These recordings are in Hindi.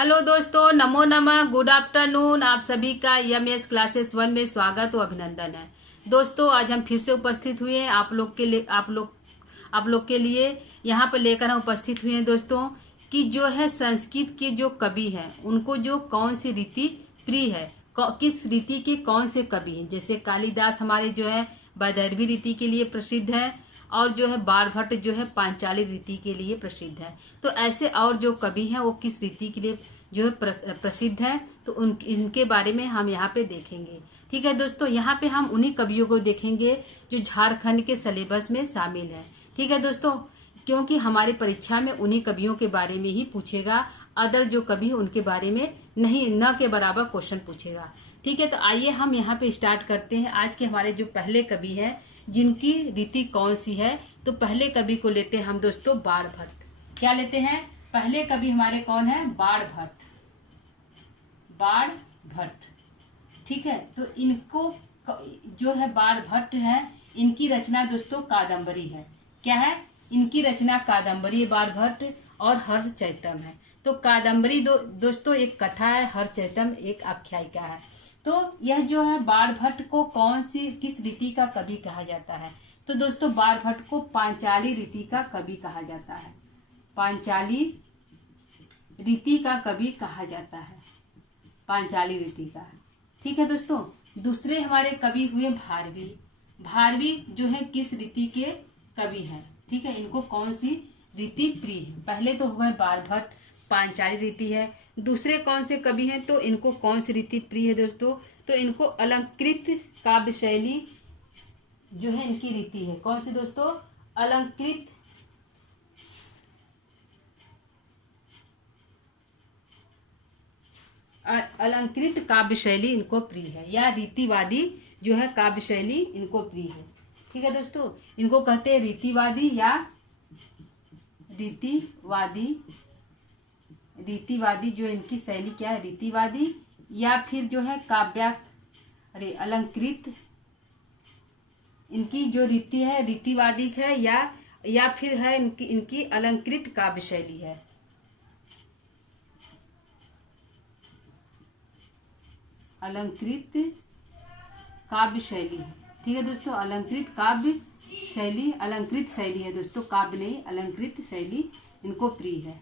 हेलो दोस्तों, नमो नमः, गुड आफ्टरनून। आप सभी का एमएस क्लासेस 1 में स्वागत और अभिनंदन है। दोस्तों, आज हम फिर से उपस्थित हुए हैं आप लोग के लिए यहाँ पर लेकर हम उपस्थित हुए हैं दोस्तों कि जो है संस्कृत के जो कवि हैं उनको जो कौन सी रीति प्रिय है, किस रीति के कौन से कवि हैं। जैसे कालिदास हमारे जो है वैदर्भी रीति के लिए प्रसिद्ध है और जो है बाणभट्ट जो है पांचाली रीति के लिए प्रसिद्ध है। तो ऐसे और जो कवि हैं वो किस रीति के लिए जो है प्रसिद्ध है, तो इनके बारे में हम यहाँ पे देखेंगे। ठीक है दोस्तों, यहाँ पे हम उन्हीं कवियों को देखेंगे जो झारखंड के सिलेबस में शामिल है। ठीक है दोस्तों, क्योंकि हमारी परीक्षा में उन्हीं कवियों के बारे में ही पूछेगा, अदर जो कवि उनके बारे में नहीं, न के बराबर क्वेश्चन पूछेगा। ठीक है, तो आइए हम यहाँ पे स्टार्ट करते हैं। आज के हमारे जो पहले कवि हैं जिनकी रीति कौन सी है, तो पहले कवि को लेते हैं हम दोस्तों बाणभट्ट। क्या लेते हैं? पहले कवि हमारे कौन है? बाणभट्ट। बाणभट्ट, ठीक है। तो इनको जो है बाणभट्ट है, इनकी रचना दोस्तों कादम्बरी है। क्या है? इनकी रचना कादम्बरी, बाणभट्ट और हर्ष चैतम है। तो कादम्बरी दोस्तों एक कथा है, हर्ष चैतम एक आख्यायिका है। तो यह जो है बाणभट्ट को किस रीति का कवि कहा जाता है? तो दोस्तों बाणभट्ट को पांचाली रीति का कवि कहा जाता है। पांचाली रीति का कवि कहा जाता है, पांचाली रीति का। ठीक है दोस्तों, दूसरे हमारे कवि हुए भारवी। भारवी जो है किस रीति के कवि हैं? ठीक है, इनको कौन सी रीति प्रिय है? पहले तो हो गए बाणभट्ट, पांचाली रीति है। दूसरे कौन से कवि हैं? तो इनको कौन सी रीति प्रिय है दोस्तों? तो इनको अलंकृत काव्य शैली जो है इनकी रीति है। कौन सी दोस्तों? अलंकृत काव्य शैली इनको प्रिय है, या रीतिवादी जो है काव्य शैली इनको प्रिय है। ठीक है दोस्तों, इनको कहते हैं रीतिवादी या रीतिवादी जो इनकी शैली क्या है? रीतिवादी, या फिर जो है अलंकृत। इनकी जो रीति है रीतिवादी है, या फिर है इनकी अलंकृत काव्य शैली है। अलंकृत काव्य शैली है। ठीक है दोस्तों, अलंकृत काव्य शैली, अलंकृत शैली है दोस्तों, काव्य नहीं, अलंकृत शैली इनको प्रिय है।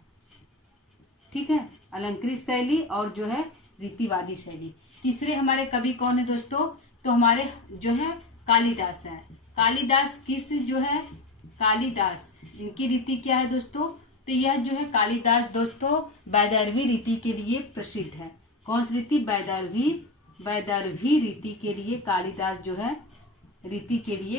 ठीक है, अलंकृत शैली और जो है रीतिवादी शैली। तीसरे हमारे कवि कौन है दोस्तों? तो हमारे जो है कालिदास है। कालिदास जो है? कालिदास, इनकी रीति क्या है दोस्तों? तो यह जो है कालिदास दोस्तों वैदर्भी रीति के लिए प्रसिद्ध है। कौन सी रीति? वैदर्भी रीति के लिए कालिदास जो है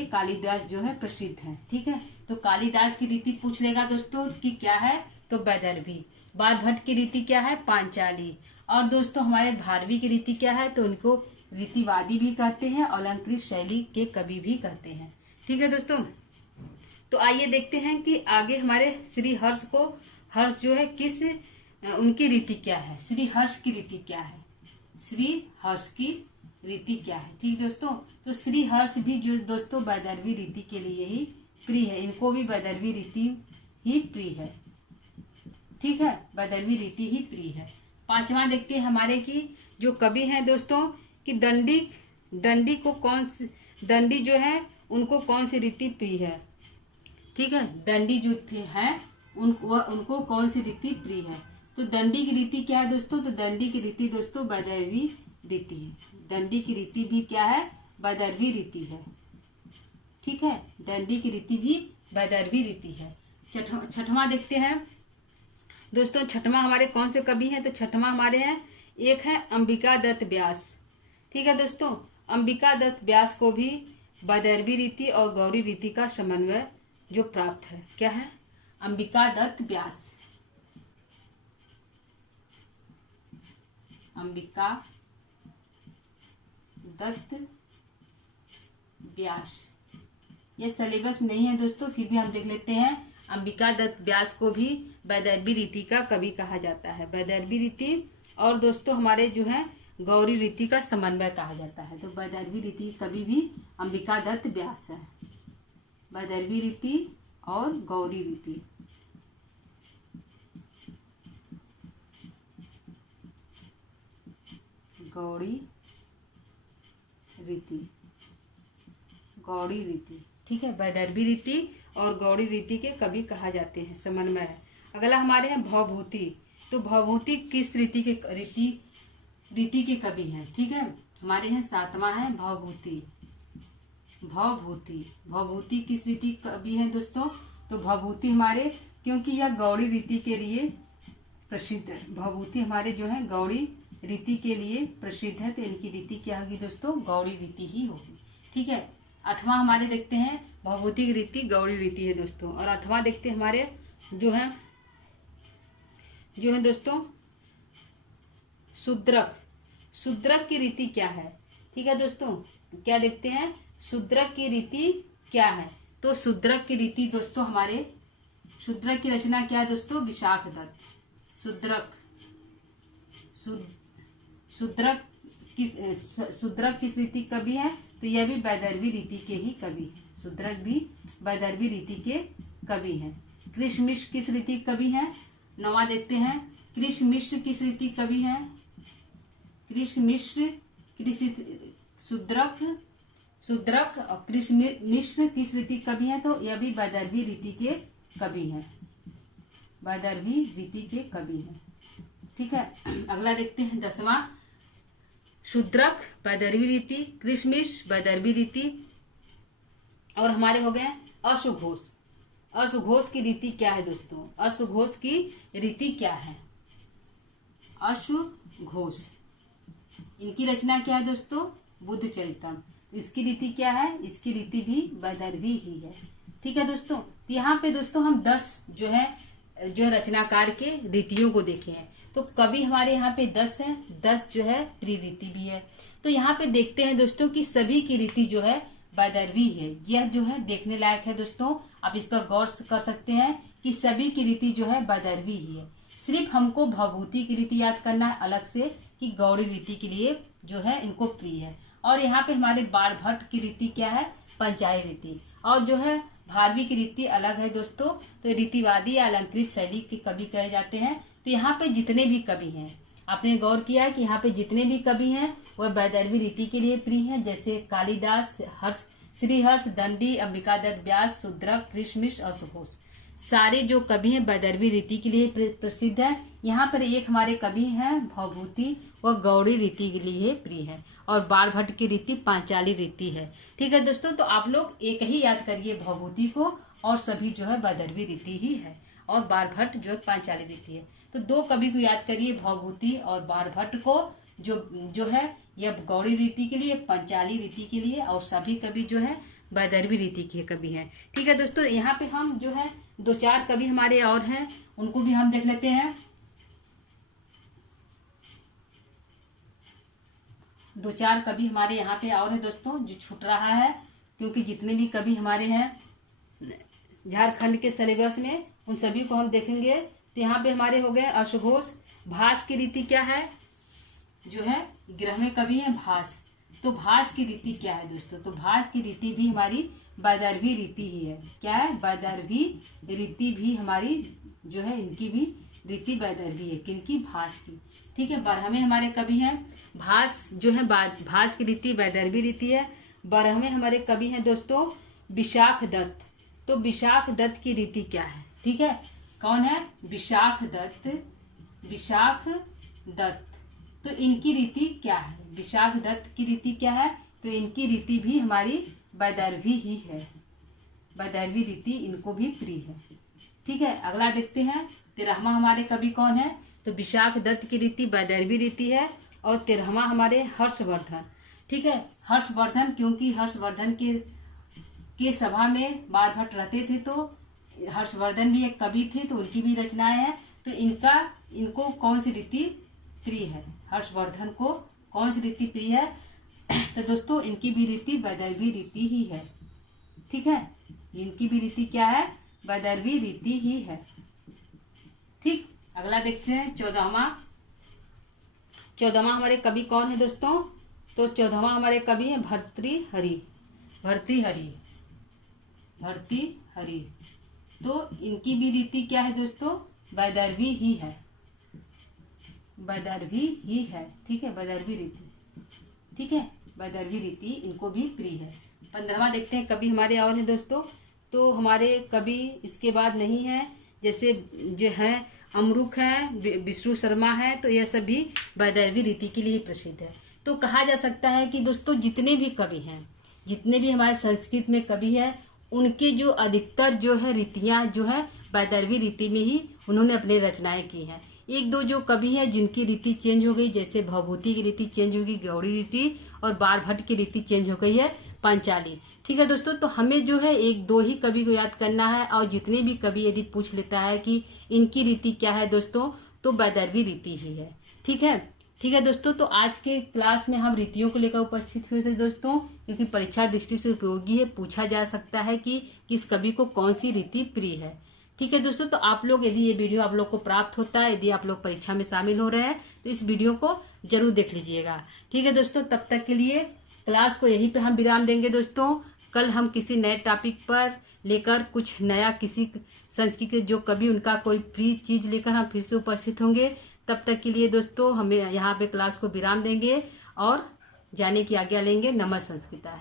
कालिदास जो है प्रसिद्ध है। ठीक है, तो कालिदास की रीति पूछ लेगा दोस्तों कि क्या है? तो वैदर्भी। बाणभट्ट की रीति क्या है? पांचाली। और दोस्तों हमारे भारवी की रीति क्या है? तो इनको रीतिवादी भी कहते हैं, अलंकृत शैली के कवि भी कहते हैं। ठीक है दोस्तों, तो आइए देखते हैं कि आगे हमारे श्री हर्ष जो है उनकी रीति क्या है? श्री हर्ष की रीति क्या है? श्री हर्ष की रीति क्या है? ठीक दोस्तों, तो श्री हर्ष भी जो दोस्तों वैदर्भी रीति के लिए ही प्रिय है। इनको भी वैदर्भी रीति ही प्रिय है। ठीक है, वैदर्भी रीति ही प्रिय है। पांचवा देखते हैं हमारे की जो कवि हैं दोस्तों कि दंडी जो है उनको कौन सी रीति प्रिय है? ठीक है, दंडी जो है उनको कौन सी रीति प्रिय है? तो दंडी की रीति क्या है दोस्तों? तो दंडी की रीति दोस्तों वैदर्भी रीति है। दंडी की रीति भी क्या है? वैदर्भी रीति है। ठीक है, दंडी की रीति भी वैदर्भी रीति है। छठवां देखते हैं दोस्तों, छठवां हमारे कौन से कवि हैं? तो छठवां हमारे हैं, एक है अंबिका दत्त व्यास। ठीक है दोस्तों, अंबिका दत्त व्यास को भी वैदर्भी रीति और गौरी रीति का समन्वय जो प्राप्त है। क्या है? अंबिका दत्त व्यास। अंबिका दत्त व्यास, ये सिलेबस नहीं है दोस्तों, फिर भी हम देख लेते हैं। अंबिका दत्त व्यास को भी वैदर्भी रीति का कवि कहा जाता है। वैदर्भी रीति और दोस्तों हमारे जो है गौरी रीति का समन्वय कहा जाता है। तो वैदर्भी रीति कवि भी अंबिका दत्त व्यास है। वैदर्भी रीति और गौरी रीति। गौड़ी रीति, गौड़ी रीति। ठीक है, वैदर्भी रीति और गौड़ी रीति के कवि कहा जाते हैं, समन्वय है। अगला हमारे हैं भवभूति। तो भवभूति किस रीति के कवि हैं? ठीक है, हमारे यहाँ 7वां है भवभूति। भवभूति किस रीति कवि हैं दोस्तों? तो भवभूति हमारे, क्योंकि यह गौड़ी रीति के लिए प्रसिद्ध है, भवभूति हमारे जो है गौड़ी रीति के लिए प्रसिद्ध है, तो इनकी रीति क्या होगी दोस्तों? गौड़ी रीति ही होगी। ठीक है, 8वां हमारे देखते हैं भवभूति की रीति गौड़ी रीति है दोस्तों। और 8वां देखते हैं हमारे जो है दोस्तों शूद्रक। शूद्रक की रीति क्या है? ठीक है दोस्तों, क्या देखते हैं शूद्रक की रीति क्या है? तो शूद्रक की रीति दोस्तों हमारे, शूद्रक की रचना क्या है दोस्तों? विशाख दत्त। शूद्रक किस रीति कवि है? तो यह भी वैदर्भी रीति के ही कवि है। शूद्रक भी वैदर्भी रीति के कवि हैं। कृष्णमिश्र किस रीति कवि हैं? 9वां देखते हैं कृष्णमिश्र किस रीति कवि हैं? कृष्णमिश्र शूद्रक और कृष्णमिश्र किस रीति कवि हैं? तो यह भी वैदर्भी रीति के कवि हैं, वैदर्भी रीति के कवि हैं। ठीक है, अगला देखते हैं 10वां शूद्रक वैदर्भी रीति, कृष्णमिश्र वैदर्भी रीति। और हमारे हो गए अशुघोष। अशुघोष की रीति क्या है दोस्तों? अशुघोष की रीति क्या है? अशुघोष, इनकी रचना क्या है दोस्तों? बुद्ध चरितम। इसकी रीति क्या है? इसकी रीति भी वैदर्भी ही है। ठीक है दोस्तों, तो यहाँ पे दोस्तों हम 10 जो है रचनाकार के रीतियों को देखे हैं। तो कवि हमारे यहाँ पे 10 है, 10 जो है प्री रीति भी है। तो यहाँ पे देखते हैं दोस्तों कि सभी की रीति जो है वैदर्भी है। यह जो है देखने लायक है दोस्तों, आप इस पर गौर कर सकते हैं कि सभी की रीति जो है वैदर्भी ही है। सिर्फ हमको भवभूति की रीति याद करना है अलग से कि गौड़ी रीति के लिए जो है इनको प्रिय है। और यहाँ पे हमारे बाणभट्ट की रीति क्या है? पंचाली रीति। और जो है भारवी की रीति अलग है दोस्तों, तो रीतिवादी या अलंकृत शैली के कवि कहे जाते हैं। तो यहाँ पे जितने भी कवि हैं, आपने गौर किया है कि यहाँ पे जितने भी कवि हैं वह वैदर्भी रीति के लिए प्रिय हैं, जैसे कालिदास, श्रीहर्ष, दंडी, अंबिकादत्त व्यास, शूद्रक, कृष्णमिश्र और सुघोष। सारे जो कवि हैं वैदर्भी रीति के लिए प्रसिद्ध है। यहाँ पर एक हमारे कवि हैं भवभूति, वह गौड़ी रीति के लिए प्रिय है। और बाणभट्ट की रीति पांचाली रीति है। ठीक है दोस्तों, तो आप लोग एक ही याद करिए भवभूति को, और सभी जो है वैदर्भी रीति ही है। और बाणभट्ट जो है पांचाली रीति है। तो 2 कवि को याद करिए, भवभूति और बाणभट्ट को, जो है यह गौड़ी रीति के लिए, पंचाली रीति के लिए, और सभी कवि जो है वैदर्भी रीति के कवि हैं। ठीक है दोस्तों, यहाँ पे हम जो है 2-4 कवि हमारे और हैं, उनको भी हम देख लेते हैं। 2-4 कवि हमारे यहाँ पे और है दोस्तों, जो छूट रहा है, क्योंकि जितने भी कवि हमारे हैं झारखंड के सिलेबस में, उन सभी को हम देखेंगे। तो यहाँ पे हमारे हो गए अशुघोष। भास की रीति क्या है? जो है 11वें कवि है भास। तो भास की रीति क्या है दोस्तों? तो भास की रीति भी हमारी वैदर्भी रीति ही है। क्या है? वैदर्भी रीति भी हमारी जो है, इनकी भी रीति वैदर्भी है। किनकी? भास की। ठीक है, 12वें हमारे कवि हैं भास, जो है भास की रीति वैदर्भी रीति है। 12वें हमारे कवि हैं दोस्तों विशाख दत्त। तो विशाख दत्त की रीति क्या है? ठीक है, कौन है? विशाख दत्त। तो इनकी रीति क्या है? विशाख दत्त की रीति क्या है? तो इनकी रीति भी हमारी वैदर्भी ही है, वैदर्भी रीति इनको भी प्रिय है। ठीक है, अगला देखते हैं 13वां हमारे कवि कौन है? तो विशाख दत्त की रीति वैदर्भी रीति है। और 13वां हमारे हर्षवर्धन। ठीक है, हर्षवर्धन, क्योंकि हर्षवर्धन के सभा में बाणभट्ट रहते थे, तो हर्षवर्धन भी एक कवि थे, तो उनकी भी रचनाएं हैं। तो इनको कौन सी रीति प्रिय है? हर्षवर्धन को कौन सी रीति प्रिय है? तो दोस्तों इनकी भी रीति वैदर्भी रीति ही है। ठीक है, इनकी भी रीति क्या है? वैदर्भी रीति ही है। ठीक, अगला देखते हैं 14वां हमारे कवि कौन है दोस्तों? तो 14वां हमारे कवि है भर्तृहरि। तो इनकी भी रीति क्या है दोस्तों? वैदर्भी ही है, वैदर्भी ही है। ठीक है, वैदर्भी रीति। ठीक है, वैदर्भी रीति इनको भी प्रिय है। 15वां देखते हैं कवि हमारे और हैं दोस्तों। तो हमारे कवि इसके बाद नहीं है, जैसे जो है अमरुख है, विष्णु शर्मा है, तो यह सभी वैदर्भी रीति के लिए प्रसिद्ध है। तो कहा जा सकता है कि दोस्तों जितने भी कवि हैं, जितने भी हमारे संस्कृत में कवि है, उनके जो अधिकतर जो है रीतियाँ जो है वैदर्भी रीति में ही उन्होंने अपनी रचनाएं की हैं। एक दो जो कवि हैं जिनकी रीति चेंज हो गई, जैसे भवभूति की रीति चेंज हो गई, गौड़ी रीति, और बारभट्ट की रीति चेंज हो गई है, पांचाली। ठीक है दोस्तों, तो हमें जो है एक दो ही कवि को याद करना है, और जितने भी कवि यदि पूछ लेता है कि इनकी रीति क्या है दोस्तों, तो वैदर्भी रीति ही है। ठीक है, ठीक है दोस्तों, तो आज के क्लास में हम रीतियों को लेकर उपस्थित हुए थे दोस्तों, क्योंकि परीक्षा दृष्टि से उपयोगी है, पूछा जा सकता है कि किस कवि को कौन सी रीति प्रिय है। ठीक है दोस्तों, तो आप लोग यदि ये वीडियो आप लोग को प्राप्त होता है, यदि आप लोग परीक्षा में शामिल हो रहे हैं, तो इस वीडियो को जरूर देख लीजिएगा। ठीक है दोस्तों, तब तक के लिए क्लास को यहीं पे हम विराम देंगे दोस्तों। कल हम किसी नए टॉपिक पर लेकर कुछ नया, किसी संस्कृत के जो कवि उनका कोई प्रिय चीज लेकर हम फिर से उपस्थित होंगे। तब तक के लिए दोस्तों हमें यहाँ पे क्लास को विराम देंगे और जाने की आज्ञा लेंगे। नमः संस्कृता।